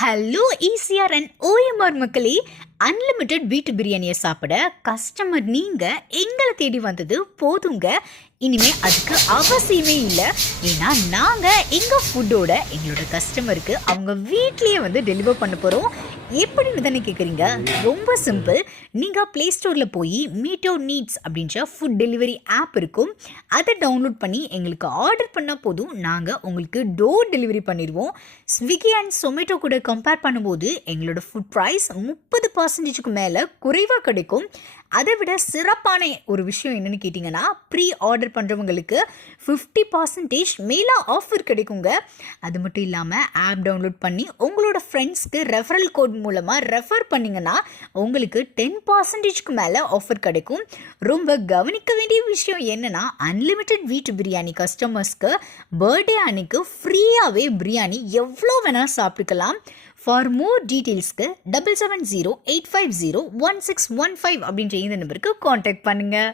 Hello ECR and OMR மக்களே, unlimited வீட்டு பிரியாணியை சாப்பிட கஸ்டமர் நீங்கள் எங்களை தேடி வந்தது போதுங்க. இனிமே அதுக்கு அவசியமே இல்லை. ஏன்னா நாங்கள் எங்கள் ஃபுட்டோட எங்களோட கஸ்டமருக்கு அவங்க வீட்லேயே டெலிவர் பண்ண போகிறோம். எப்படின்னு தானே கேட்குறீங்க? ரொம்ப சிம்பிள். நீங்கள் ப்ளே ஸ்டோரில் போய் மீட்டோ நீட்ஸ் அப்படின்ற ஃபுட் டெலிவரி ஆப் இருக்கும். அதை டவுன்லோட் பண்ணி எங்களுக்கு ஆர்டர் பண்ணால் போதும், நாங்கள் உங்களுக்கு டோர் டெலிவரி பண்ணிடுவோம். ஸ்விக்கி அண்ட் சொமேட்டோ கூட கம்பேர் பண்ணும்போது எங்களோட ஃபுட் ப்ரைஸ் 30% மேலே குறைவாக கிடைக்கும். அதை விட சிறப்பான ஒரு விஷயம் என்னென்னு கேட்டிங்கன்னா, ப்ரீ ஆர்டர் பண்ணுறவங்களுக்கு 50% மேலே ஆஃபர் கிடைக்குங்க. அது மட்டும் இல்லாமல் ஆப் டவுன்லோட் பண்ணி உங்களோட ஃப்ரெண்ட்ஸ்க்கு ரெஃபரல் கோட் மூலமாக ரெஃபர் பண்ணிங்கன்னா உங்களுக்கு 10% மேலே ஆஃபர் கிடைக்கும். ரொம்ப கவனிக்க வேண்டிய விஷயம் என்னென்னா, அன்லிமிட்டெட் வீட்டு பிரியாணி கஸ்டமர்ஸ்க்கு பர்த்டே அன்னைக்கு ஃப்ரீயாகவே பிரியாணி எவ்வளோ வேணால் சாப்பிட்டுக்கலாம். ஃபார் மோர் டீட்டெயில்ஸ்க்கு 7708501615 அப்படின்ற இந்த நம்பருக்கு காண்டாக்ட் பண்ணுங்கள்.